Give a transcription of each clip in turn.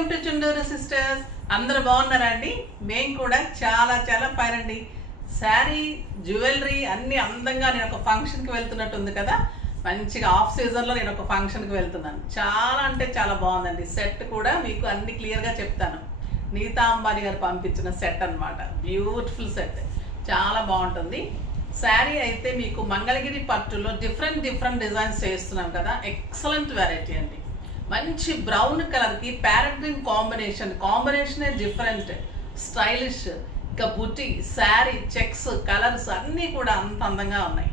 Welcome to Chunduru sisters. అందరూ బాగున్నారా అండి? మేము కూడా చాలా చాలా ఫైన్ అండి. శారీ, జ్యువెలరీ అన్ని అందంగా నేను ఒక ఫంక్షన్కి వెళ్తున్నట్టు ఉంది కదా. మంచిగా ఆఫ్ సీజన్లో నేను ఒక ఫంక్షన్కి వెళ్తున్నాను. చాలా అంటే చాలా బాగుందండి. సెట్ కూడా మీకు అన్ని క్లియర్గా చెప్తాను. నీతా అంబానీ గారు పంపించిన సెట్ అన్నమాట. బ్యూటిఫుల్ సెట్, చాలా బాగుంటుంది. శారీ అయితే మీకు మంగళగిరి పట్టులో డిఫరెంట్ డిజైన్స్ చేస్తున్నాం కదా. ఎక్సలెంట్ వెరైటీ అండి. మంచి బ్రౌన్ కలర్కి ప్యారెట్ గ్రీన్ కాంబినేషనే డిఫరెంట్, స్టైలిష్. ఇంకా బుటీ, శారీ, చెక్స్, కలర్స్ అన్నీ కూడా అంత అందంగా ఉన్నాయి.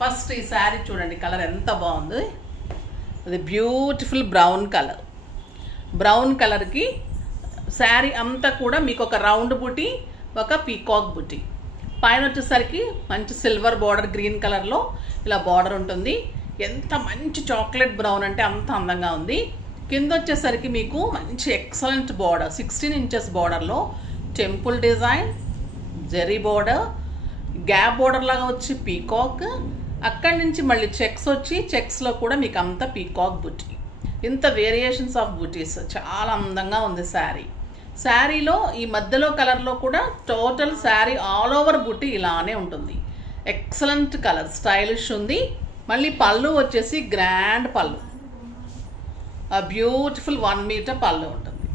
ఫస్ట్ ఈ శారీ చూడండి, కలర్ ఎంత బాగుంది. అది బ్యూటిఫుల్ బ్రౌన్ కలర్కి శారీ అంతా కూడా మీకు ఒక రౌండ్ బుటీ, ఒక పీకాక్ బుటీ. పైన వచ్చేసరికి మంచి సిల్వర్ బార్డర్, గ్రీన్ కలర్లో ఇలా బార్డర్ ఉంటుంది. ఎంత మంచి చాక్లెట్ బ్రౌన్ అంటే అంత అందంగా ఉంది. కింద వచ్చేసరికి మీకు మంచి ఎక్సలెంట్ బార్డర్, 16 ఇంచెస్ బార్డర్లో temple design, zari border, gap border లాగా వచ్చి పీకాక్. అక్కడి నుంచి మళ్ళీ చెక్స్ వచ్చి చెక్స్లో కూడా మీకు అంత పీకాక్ బుటీ. ఇంత వేరియేషన్స్ ఆఫ్ బుటీస్, చాలా అందంగా ఉంది శారీ. శారీలో ఈ మధ్యలో కలర్లో కూడా టోటల్ శారీ ఆల్ ఓవర్ బుటీ ఇలానే ఉంటుంది. ఎక్సలెంట్ కలర్, స్టైలిష్ ఉంది. మళ్ళీ పళ్ళు వచ్చేసి గ్రాండ్ పళ్ళు, బ్యూటిఫుల్ 1 మీటర్ పళ్ళు ఉంటుంది.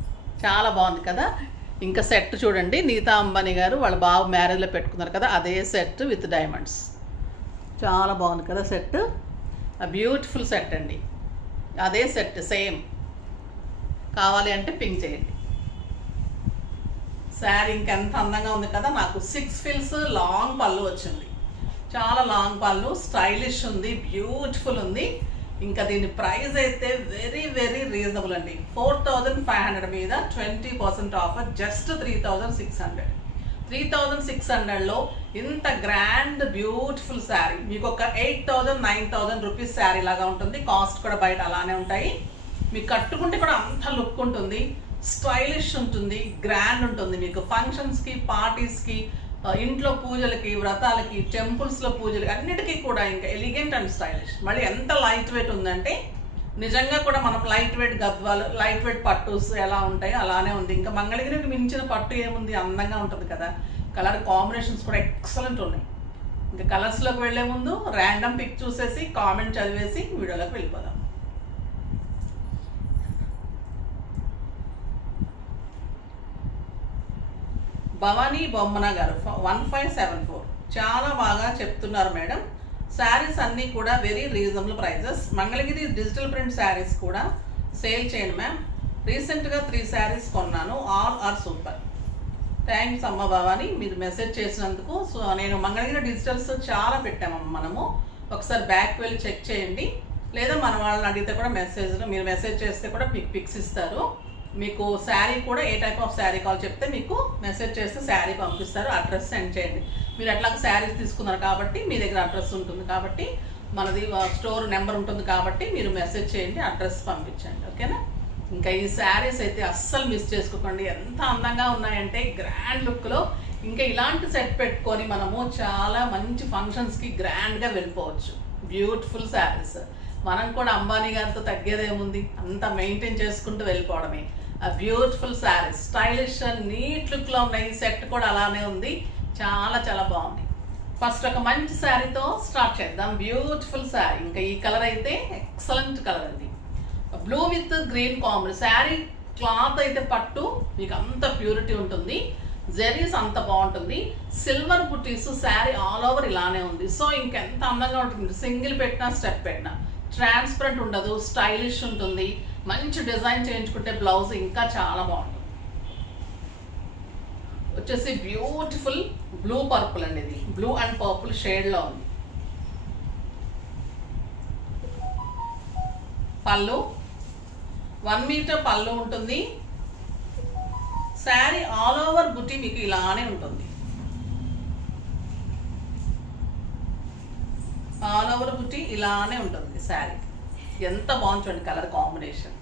చాలా బాగుంది కదా. ఇంకా సెట్ చూడండి, నీతా అంబానీ గారు వాళ్ళ బాబు మ్యారేజ్లో పెట్టుకున్నారు కదా, అదే సెట్ విత్ డైమండ్స్. చాలా బాగుంది కదా సెట్. బ్యూటిఫుల్ సెట్ అండి. అదే సెట్ సేమ్. కావాలి అంటే పింక్ చేయండి. శారీ ఇంకెంత అందంగా ఉంది కదా. నాకు 6 ఫిల్స్ లాంగ్ పళ్ళు వచ్చింది. చాలా లాంగ్ పళ్ళు, స్టైలిష్ ఉంది, బ్యూటిఫుల్ ఉంది. ఇంకా దీని ప్రైస్ అయితే వెరీ రీజనబుల్ అండి. 4500 మీద 20% ఆఫర్, జస్ట్ 3600. 3600లో ఇంత గ్రాండ్ బ్యూటిఫుల్ శారీ మీకు ఒక 8000-9000 రూపీస్ శారీ లాగా ఉంటుంది. కాస్ట్ కూడా బయట అలానే ఉంటాయి. మీకు కట్టుకుంటే కూడా అంత లుక్ ఉంటుంది, స్టైలిష్ ఉంటుంది, గ్రాండ్ ఉంటుంది. మీకు ఫంక్షన్స్కి, పార్టీస్కి, ఇంట్లో పూజలకి, వ్రతాలకి, టెంపుల్స్లో పూజలకి అన్నిటికీ కూడా ఇంకా ఎలిగెంట్ అండ్ స్టైలిష్. మళ్ళీ ఎంత లైట్ వెయిట్ ఉందంటే నిజంగా కూడా మనం light weight Gadwal, light weight పట్టుస్ ఎలా ఉంటాయో అలానే ఉంది. ఇంకా మంగళగిరికి మించిన పట్టు ఏముంది, అందంగా ఉంటుంది కదా. కలర్ కాంబినేషన్స్ కూడా ఎక్సలెంట్ ఉన్నాయి. ఇంకా కలర్స్లోకి వెళ్లే ముందు ర్యాండమ్ పిక్ చూసేసి కామెంట్ చదివేసి వీడియోలోకి వెళ్ళిపోదాం. భవానీ బొమ్మన గారు 1574 చాలా బాగా చెప్తున్నారు మేడం. శారీస్ అన్నీ కూడా very reasonable prices. Mangalagiri digital print saris కూడా సేల్ చేయండి మ్యామ్. రీసెంట్గా 3 శారీస్ కొన్నాను, ఆల్ ఆర్ సూపర్. థ్యాంక్స్ అమ్మ భవానీ, మీరు మెసేజ్ చేసినందుకు. సో నేను మంగళగిరి డిజిటల్స్ చాలా పెట్టామమ్మ మనము. ఒకసారి బ్యాక్ వెళ్ళి చెక్ చేయండి, లేదా మన వాళ్ళని అడిగితే కూడా మెసేజ్లో మీరు మెసేజ్ చేస్తే కూడా పిక్స్ ఇస్తారు. మీకు శారీ కూడా ఏ టైప్ ఆఫ్ శారీ కావాలి చెప్తే మీకు మెసేజ్ చేస్తే శారీ పంపిస్తారు. అడ్రస్ సెండ్ చేయండి. మీరు అట్లాగా శారీస్ తీసుకున్నారు కాబట్టి మీ దగ్గర అడ్రస్ ఉంటుంది కాబట్టి, మనది స్టోర్ నెంబర్ ఉంటుంది కాబట్టి మీరు మెసేజ్ చేయండి, అడ్రస్ పంపించండి. ఓకేనా? ఇంకా ఈ శారీస్ అయితే అస్సలు మిస్ చేసుకోకండి. ఎంత అందంగా ఉన్నాయంటే గ్రాండ్ లుక్లో. ఇంకా ఇలాంటి సెట్ పెట్టుకొని మనము చాలా మంచి ఫంక్షన్స్కి గ్రాండ్గా వెళ్ళిపోవచ్చు. బ్యూటిఫుల్ శారీస్. మనం కూడా అంబానీ గారితో తగ్గేదేముంది, అంతా మెయింటైన్ చేసుకుంటూ వెళ్ళిపోవడమే. Beautiful saris, stylish and neat లుక్లో ఉన్నాయి. సెట్ కూడా అలానే ఉంది, చాలా చాలా బాగుంది. ఫస్ట్ ఒక మంచి శారీతో స్టార్ట్ చేద్దాం. బ్యూటిఫుల్ శారీ. ఇంకా ఈ కలర్ అయితే ఎక్సలెంట్ కలర్ అండి. Blue with green combination. Sari cloth అయితే పట్టు మీకు అంత ప్యూరిటీ ఉంటుంది, జెరీస్ అంత బాగుంటుంది, సిల్వర్ బుటీస్. శారీ ఆల్ ఓవర్ ఇలానే ఉంది. సో ఇంకెంత అందంగా ఉంటుంది. సింగిల్ పెట్టినా, స్టెప్ పెట్టినా ట్రాన్స్పరెంట్ ఉండదు, స్టైలిష్ ఉంటుంది. మంచి డిజైన్ చేయించుకుంటే బ్లౌజ్ ఇంకా చాలా బాగుంటుంది. వచ్చేసి బ్యూటిఫుల్ బ్లూ పర్పుల్ అండి. ఇది బ్లూ అండ్ పర్పుల్ షేడ్లో ఉంది. పళ్ళు 1 మీటర్ పళ్ళు ఉంటుంది. శారీ ఆల్ ఓవర్ బుటీ మీకు ఇలానే ఉంటుంది. ఆల్ ఓవర్ బుటీ ఇలానే ఉంటుంది శారీ. ఎంత బాగుంది చూడండి colour combination.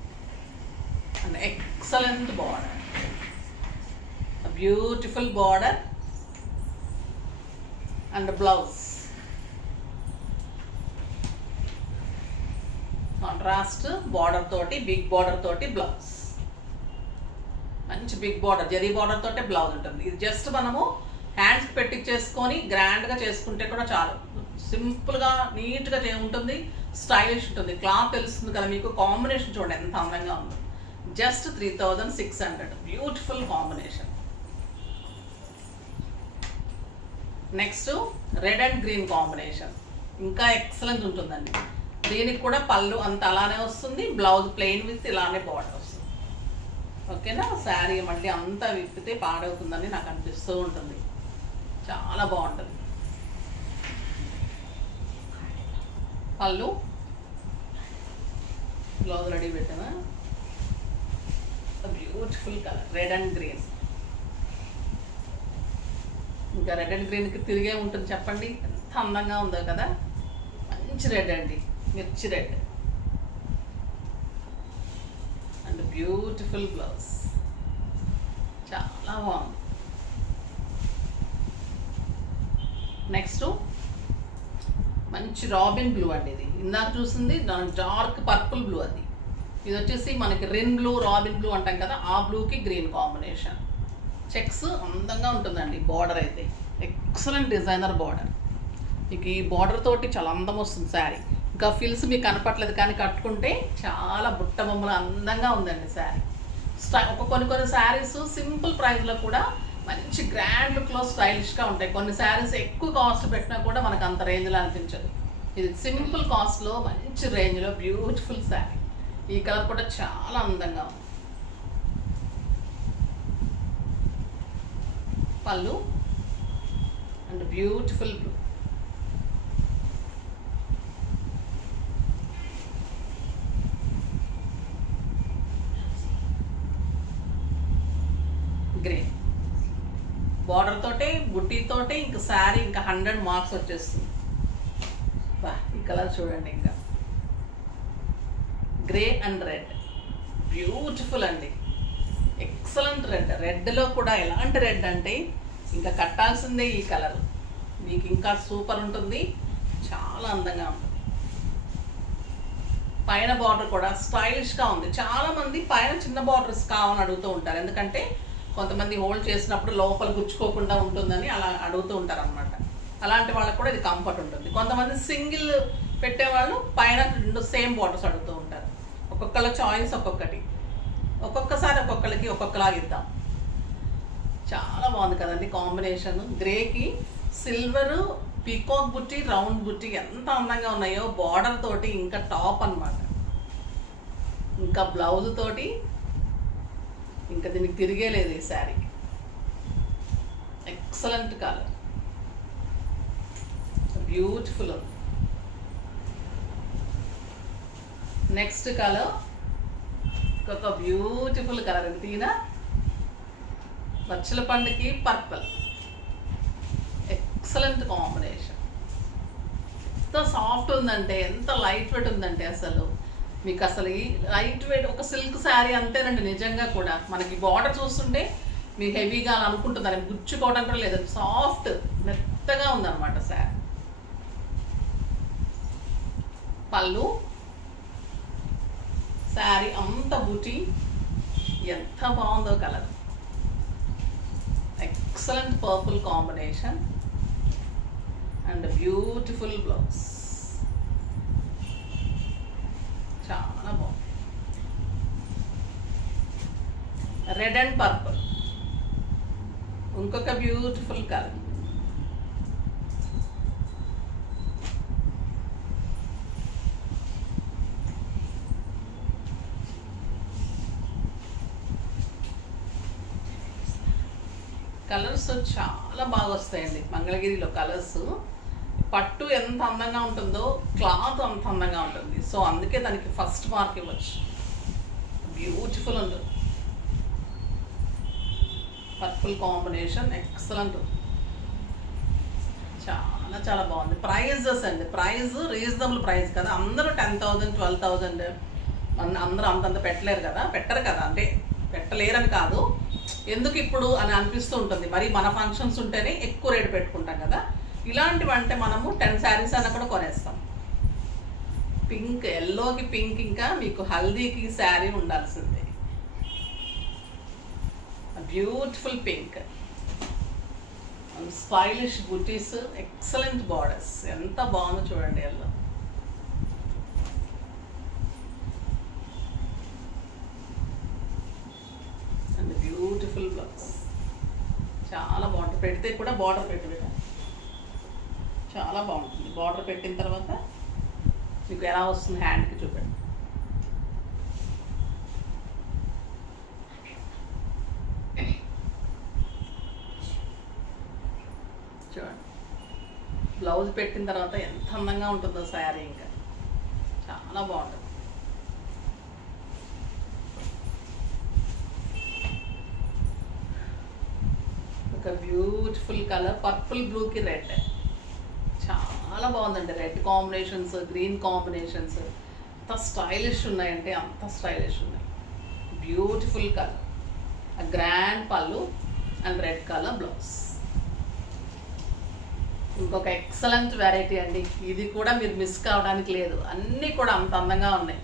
And excellent border, beautiful border and blouse. Contrast border తోటి, బిగ్ బార్డర్ తోటి బ్లౌజ్. మంచి బిగ్ బార్డర్, జరీ బార్డర్ తోటే బ్లౌజ్ ఉంటుంది. ఇది జస్ట్ మనము హ్యాండ్స్కి పెట్టించేసుకొని గ్రాండ్గా చేసుకుంటే కూడా చాలు. సింపుల్గా నీట్గా ఉంటుంది, స్టైలిష్ ఉంటుంది. క్లాత్ తెలుస్తుంది కదా మీకు. కాంబినేషన్ చూడండి ఎంత అందంగా ఉందో. Just 3600. Beautiful combination. Next red and green combination, ఇంకా ఎక్సలెంట్ ఉంటుందండి. దీనికి కూడా పళ్ళు అంత అలానే వస్తుంది, బ్లౌజ్ ప్లెయిన్ విత్ ఇలానే బార్డర్ వస్తుంది. ఓకేనా. శారీ మళ్ళీ అంతా విప్పితే పాడవుతుందని నాకు అనిపిస్తూ ఉంటుంది. చాలా బాగుంటుంది. పళ్ళు, బ్లౌజ్ రెడీ పెట్టాను. Beautiful colour red and green. ఇంకా రెడ్ అండ్ గ్రీన్కి తిరిగే ఉంటుంది చెప్పండి, ఎంత అందంగా ఉందో కదా. మంచి రెడ్ అండి, మిర్చి రెడ్ అండ్ బ్యూటిఫుల్ బ్లౌజ్. చాలా బాగుంది. నెక్స్ట్ మంచి రాబిన్ బ్లూ అండి. ఇది ఇందాక చూసింది డార్క్ పర్పుల్ బ్లూ. అది ఇది వచ్చేసి మనకి రిన్ బ్లూ, రాబిన్ బ్లూ అంటాం కదా, ఆ బ్లూకి గ్రీన్ కాంబినేషన్. చెక్స్ అందంగా ఉంటుందండి. బార్డర్ అయితే ఎక్సలెంట్ డిజైనర్ బార్డర్. మీకు ఈ బార్డర్ తోటి చాలా అందం వస్తుంది శారీ. ఇంకా ఫిల్స్ మీకు కనపట్లేదు కానీ కట్టుకుంటే చాలా బుట్ట బొమ్మలు అందంగా ఉందండి శారీ. కొన్ని శారీస్ సింపుల్ ప్రైస్లో కూడా మంచి గ్రాండ్ లుక్లో స్టైలిష్గా ఉంటాయి. కొన్ని శారీస్ ఎక్కువ కాస్ట్ పెట్టినా కూడా మనకు అంత రేంజ్లో అనిపించదు. ఇది సింపుల్ కాస్ట్లో మంచి రేంజ్లో బ్యూటిఫుల్ శారీ. ఈ కలర్ కూడా చాలా అందంగా ఉంది. పళ్ళు and beautiful blue. Green border తోటే, బుట్టీతోటే ఇంకా శారీ ఇంకా 100 మార్క్స్ వచ్చేస్తుంది. బా ఈ కలర్ చూడండి. ఇంకా గ్రే అండ్ రెడ్ బ్యూటిఫుల్ అండి. Excellent red. రెడ్లో కూడా ఎలాంటి రెడ్ అంటే ఇంకా కట్టాల్సిందే ఈ కలర్. మీకు ఇంకా సూపర్ ఉంటుంది, చాలా అందంగా ఉంటుంది. పైన బార్డర్ కూడా స్టైలిష్గా ఉంది. చాలామంది పైన చిన్న బార్డర్స్ కావాలని అడుగుతూ ఉంటారు. ఎందుకంటే కొంతమంది హోల్డ్ చేసినప్పుడు లోపల గుచ్చుకోకుండా ఉంటుందని అలా అడుగుతూ ఉంటారు అనమాట. అలాంటి వాళ్ళకి కూడా ఇది కంఫర్ట్ ఉంటుంది. కొంతమంది సింగిల్ పెట్టేవాళ్ళు పైన 2 సేమ్ బార్డర్స్ అడుగుతూ ఉంటారు. ఒక్కొక్కళ్ళ చాయిస్ ఒక్కొక్కటి, ఒక్కొక్కసారి ఒక్కొక్కరికి ఒక్కొక్కలాగా ఇద్దాం. చాలా బాగుంది కదండి కాంబినేషన్. గ్రేకి సిల్వర్ పీకాక్ బుట్టి, రౌండ్ బుట్టి ఎంత అందంగా ఉన్నాయో. బార్డర్ తోటి ఇంకా టాప్ అన్నమాట. ఇంకా బ్లౌజ్ తోటి ఇంకా దీనికి తిరిగేలేదు ఈ sari. Excellent colour, beautiful. Next colour ఒక బ్యూటిఫుల్ కలర్. తీనా పచ్చల పండుకి పర్పుల్. Excellent combination. ఎంత సాఫ్ట్ ఉందంటే, ఎంత లైట్ వెయిట్ ఉందంటే అసలు మీకు అసలు ఈ లైట్ వెయిట్ ఒక సిల్క్ శారీ అంతేనండి. నిజంగా కూడా మనకి బార్డర్ చూస్తుంటే మీకు హెవీగా అని అనుకుంటున్నారు, గుచ్చుకోవడం కూడా లేదు. సాఫ్ట్ మెత్తగా ఉందన్నమాట శారీ. పళ్ళు, శారీ అంత బుటీ, ఎంత బాగుందో colour. Excellent purple combination and beautiful blouse. చాలా బాగుంది. రెడ్ అండ్ పర్పుల్ ఇంకొక బ్యూటిఫుల్ కలర్. కలర్స్ చాలా బాగా వస్తాయండి మంగళగిరిలో కలర్స్. పట్టు ఎంత అందంగా ఉంటుందో క్లాత్ అంత అందంగా ఉంటుంది. సో అందుకే దానికి ఫస్ట్ మార్క్ ఇవ్వచ్చు. బ్యూటిఫుల్ ఉంటుంది. Purple combination excellent. చాలా చాలా బాగుంది. ప్రైజెస్ అండి, ప్రైస్ రీజనబుల్ ప్రైస్ కదా. అందరూ 10,000 12,000 అందరూ అంతంత పెట్టలేరు కదా, పెట్టరు కదా. అంటే పెట్టలేరని కాదు, ఎందుకు ఇప్పుడు అని అనిపిస్తూ ఉంటుంది. మరి మన ఫంక్షన్స్ ఉంటేనే ఎక్కువ రేటు పెట్టుకుంటాం కదా. ఇలాంటివంటే మనము 10 శారీస్ అన్న కూడా కొనేస్తాం. పింక్, ఎల్లోకి పింక్, ఇంకా మీకు హల్దీకి శారీ ఉండాల్సిందే. బ్యూటిఫుల్ పింక్ స్టైలిష్ బుటీస్, ఎక్సలెంట్ బార్డర్స్. ఎంత బాగుందో చూడండి. Yellow and beautiful blouse. చాలా బాగుంటుంది. పెడితే కూడా బార్డర్ పెట్టి చాలా బాగుంటుంది. బార్డర్ పెట్టిన తర్వాత మీకు ఎలా వస్తుంది హ్యాండ్కి చూడండి. చూడండి బ్లౌజ్ పెట్టిన తర్వాత ఎంత అందంగా ఉంటుందో శారీ. ఇంకా చాలా బాగుంటుంది. ఒక బ్యూటిఫుల్ కలర్ పర్పుల్ బ్లూకి రెడ్. చాలా బాగుందండి. రెడ్ కాంబినేషన్స్, గ్రీన్ కాంబినేషన్స్ అంత స్టైలిష్ ఉన్నాయంటే అంత స్టైలిష్ ఉన్నాయి. బ్యూటిఫుల్ కలర్, గ్రాండ్ పళ్ళు అండ్ రెడ్ కలర్ బ్లౌజ్. ఇంకొక ఎక్సలెంట్ వెరైటీ అండి. ఇది కూడా మీరు మిస్ కావడానికి లేదు. అన్నీ కూడా అంత అందంగా ఉన్నాయి.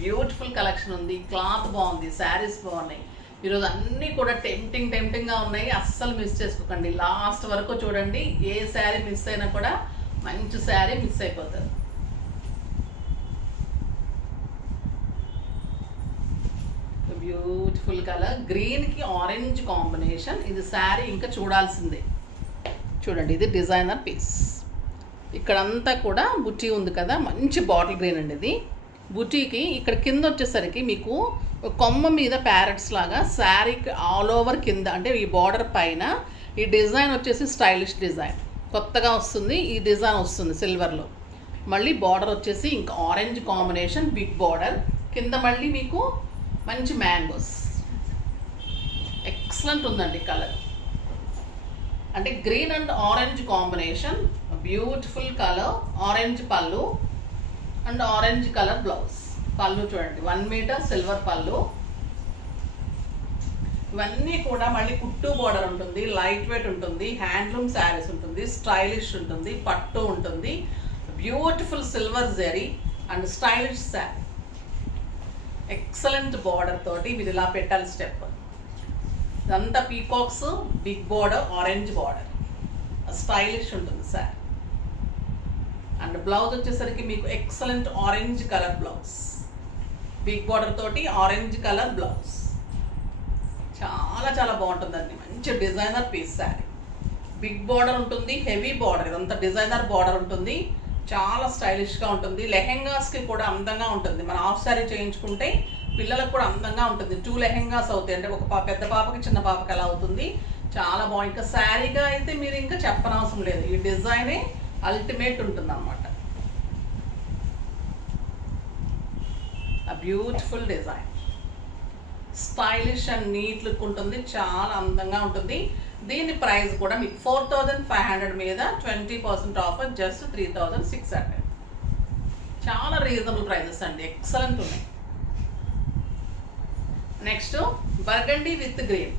బ్యూటిఫుల్ కలెక్షన్ ఉంది. క్లాత్ బాగుంది, శారీస్ బాగున్నాయి. ఈరోజు అన్నీ కూడా టెంప్టింగ్గా ఉన్నాయి. అస్సలు మిస్ చేసుకోకండి. లాస్ట్ వరకు చూడండి. ఏ శారీ మిస్ అయినా కూడా మంచి శారీ మిస్ అయిపోతుంది. బ్యూటిఫుల్ కలర్, గ్రీన్కి ఆరెంజ్ కాంబినేషన్. ఇది శారీ ఇంకా చూడాల్సిందే. చూడండి ఇది డిజైనర్ పీస్. ఇక్కడంతా కూడా బుటీ ఉంది కదా, మంచి బాటిల్ గ్రీన్ అండి ఇది. బుటీకి ఇక్కడ కింద వచ్చేసరికి మీకు కొమ్మ మీద ప్యారెట్స్ లాగా శారీకి ఆల్ ఓవర్ కింద, అంటే ఈ బార్డర్ పైన ఈ డిజైన్ వచ్చేసి స్టైలిష్ డిజైన్ కొత్తగా వస్తుంది. ఈ డిజైన్ వస్తుంది సిల్వర్లో. మళ్ళీ బార్డర్ వచ్చేసి ఇంకా ఆరెంజ్ కాంబినేషన్, బిగ్ బార్డర్. కింద మళ్ళీ మీకు మంచి మ్యాంగోస్. ఎక్సలెంట్ ఉందండి కలర్. అంటే green and orange combination. Beautiful colour. Orange పళ్ళు అండ్ ఆరెంజ్ కలర్ బ్లౌజ్. పళ్ళు చూడండి 1 మీటర్ సిల్వర్ పళ్ళు. ఇవన్నీ కూడా మళ్ళీ కుట్టు బోర్డర్ ఉంటుంది, లైట్ వెయిట్ ఉంటుంది, హ్యాండ్లూమ్ శారీస్ ఉంటుంది, స్టైలిష్ ఉంటుంది, పట్టు ఉంటుంది. Beautiful silver zari and stylish sari. Excellent border తోటి మీరు ఇలా పెట్టాలి స్టెప్. ఇదంతా peacocks, big border, orange border, stylish ఉంటుంది శారీ. అండ్ బ్లౌజ్ వచ్చేసరికి మీకు excellent orange colour blouse, big border తోటి ఆరెంజ్ కలర్ బ్లౌజ్. చాలా చాలా బాగుంటుందండి. మంచి designer piece sari. Big border ఉంటుంది, హెవీ బార్డర్. ఇదంతా డిజైనర్ బార్డర్ ఉంటుంది. చాలా స్టైలిష్గా ఉంటుంది. లెహెంగాస్కి కూడా అందంగా ఉంటుంది. మన హాఫ్ శారీ చేయించుకుంటే పిల్లలకు కూడా అందంగా ఉంటుంది. 2 లెహెంగాస్ అవుతాయి. అంటే ఒక పెద్ద పాపకి చిన్న పాపకి అలా అవుతుంది. చాలా బాగుంది. ఇంకా శారీగా అయితే మీరు ఇంకా చెప్పనవసరం లేదు. ఈ డిజైనే అల్టిమేట్ ఉంటుంది అన్నమాట. Beautiful design, stylish and neat look ఉంటుంది. చాలా అందంగా ఉంటుంది. దీని ప్రైస్ కూడా మీకు 4500 మీద 20% ఆఫర్, జస్ట్ 3600. చాలా రీజనబుల్ ప్రైజెస్ అండి. ఎక్సలెంట్ ఉన్నాయి. Next burgundy with green.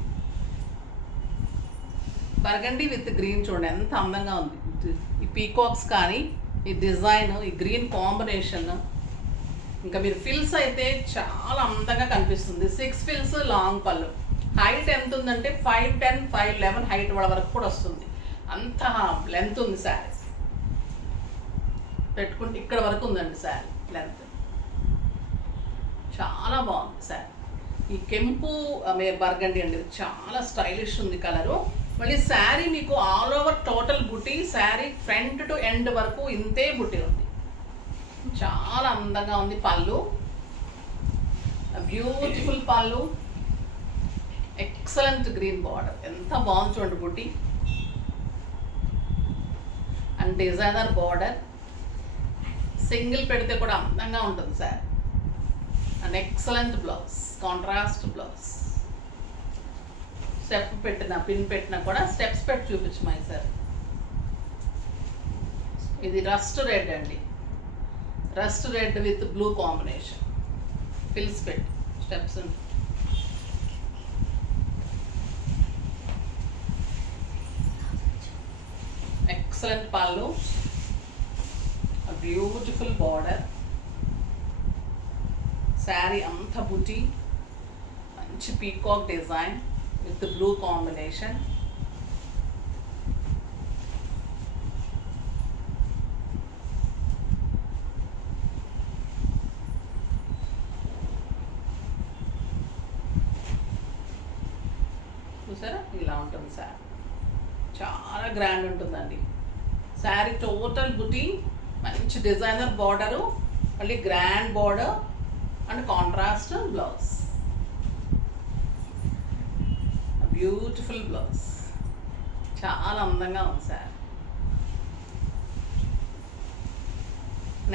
Burgundy with green చూడండి ఎంత అందంగా ఉంది. ఈ పీకాక్స్ కానీ, ఈ డిజైన్, ఈ గ్రీన్ కాంబినేషన్. ఇంకా మీరు ఫిల్స్ అయితే చాలా అందంగా కనిపిస్తుంది. 6 ఫిల్స్, లాంగ్ పళ్ళు. హైట్ ఎంత ఉందంటే 5'10", 5'11" హైట్ వరకు కూడా వస్తుంది. అంత లెంత్ ఉంది శారీ. పెట్టుకుంటే ఇక్కడ వరకు ఉందండి శారీ లెంత్. చాలా బాగుంది శారీ. ఈ కెంపు బర్గండి అండి, చాలా స్టైలిష్ ఉంది కలరు. మళ్ళీ శారీ మీకు all over total buti. Sari front to end వరకు ఇంతే బుటీ ఉంది. చాలా అందంగా ఉంది. పళ్ళు బ్యూటిఫుల్ పళ్ళు, ఎక్సలెంట్ గ్రీన్ బార్డర్. ఎంత బాగుంది చూడండి బుటీ. And designer border. సింగిల్ పెడితే కూడా అందంగా ఉంటుంది sir. And excellent blouse, contrast blouse. Step పెట్టిన, పిన్ పెట్టినా కూడా స్టెప్స్ పెట్టి చూపించమని సార్. ఇది రస్ట్ రెడ్ అండి. Rust red with blue combination. ఫిల్స్ పెట్టి స్టెప్స్ ఉంటాయి. ఎక్సలెంట్ పళ్ళు, బ్యూటిఫుల్ బార్డర్. శారీ అంతా బుటీ, మంచి peacock design. With blue combination. చూసారా ఇలా ఉంటుంది శారీ, చాలా గ్రాండ్ ఉంటుందండి శారీ. టోటల్ బుటీ, మంచి డిజైనర్ బార్డరు, మళ్ళీ grand border and contrast blouse. Beautiful blouse, చాలా అందంగా ఉంది శారీ.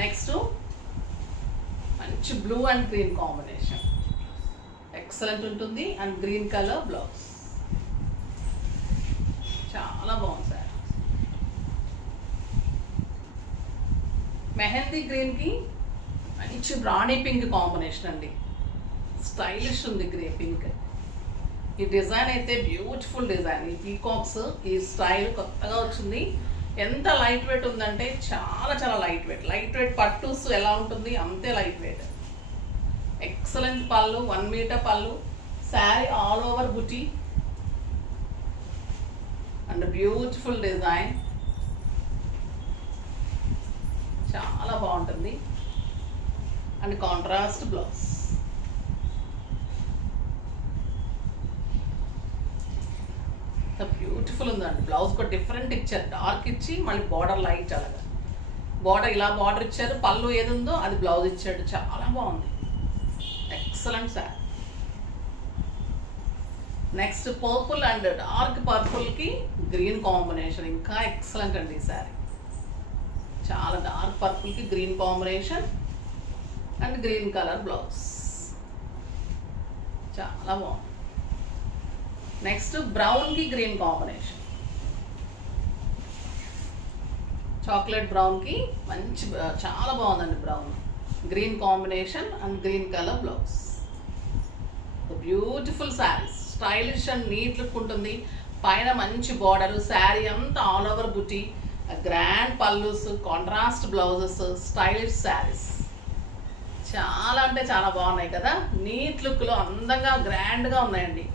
నెక్స్ట్ మంచి blue and green combination, excellent ఉంటుంది. అండ్ గ్రీన్ కలర్ బ్లౌజ్, చాలా బాగుంది సార్. మెహందీ గ్రీన్కి మంచి రాణి పింక్ కాంబినేషన్ అండి, స్టైలిష్ ఉంది గ్రే పింక్. ఈ డిజైన్ అయితే బ్యూటిఫుల్ డిజైన్. ఈ పీకాక్స్, ఈ స్టైల్ కొత్తగా వచ్చింది. ఎంత లైట్ వెయిట్ ఉందంటే చాలా చాలా లైట్ వెయిట్. లైట్ వెయిట్ పట్టూస్ ఎలా ఉంటుంది అంతే లైట్ వెయిట్. ఎక్సలెంట్ పళ్ళు, 1 మీటర్ పళ్ళు. శారీ ఆల్ ఓవర్ బుటీ అండ్ బ్యూటిఫుల్ డిజైన్, చాలా బాగుంటుంది. And contrast blouse. బ్యూటిఫుల్ ఉందండి. బ్లౌజ్ కూడా డిఫరెంట్ ఇచ్చారు, డార్క్ ఇచ్చి మళ్ళీ బార్డర్ లైట్, అలాగా బార్డర్ ఇలా బార్డర్ ఇచ్చారు. పళ్ళు ఏది ఉందో అది బ్లౌజ్ ఇచ్చాడు, చాలా బాగుంది. Excellent sir. Next purple and dark పర్పుల్కి గ్రీన్ కాంబినేషన్, ఇంకా ఎక్సలెంట్ అండి ఈ శారీ. చాలా డార్క్ పర్పుల్కి green combination and green colour blouse, చాలా బాగుంది. నెక్స్ట్ బ్రౌన్కి గ్రీన్ కాంబినేషన్, చాక్లెట్ బ్రౌన్కి మంచి, చాలా బాగుందండి brown green combination and green colour blouse. Beautiful saris, stylish and neat look ఉంటుంది. పైన మంచి బార్డర్, శారీ అంతా ఆల్ ఓవర్ బుటీ, grand pallus, contrast blouses, stylish saris చాలా అంటే చాలా బాగున్నాయి కదా. నీట్ లుక్లో అందంగా గ్రాండ్గా ఉన్నాయండి.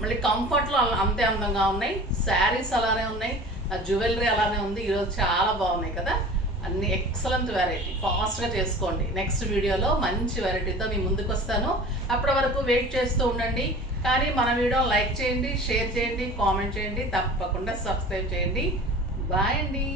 మళ్ళీ కంఫర్ట్లో అంతే అందంగా ఉన్నాయి. శారీస్ అలానే ఉన్నాయి, జ్యువెలరీ అలానే ఉంది. ఈరోజు చాలా బాగున్నాయి కదా. అన్ని ఎక్సలెంట్ వెరైటీ. ఫాస్ట్గా చేసుకోండి. నెక్స్ట్ వీడియోలో మంచి వెరైటీతో మీ ముందుకు వస్తాను. అప్పటి వరకు వెయిట్ చేస్తూ ఉండండి. కానీ మన వీడియో లైక్ చేయండి, షేర్ చేయండి, కామెంట్ చేయండి, తప్పకుండా సబ్స్క్రైబ్ చేయండి. బాయ్ అండి.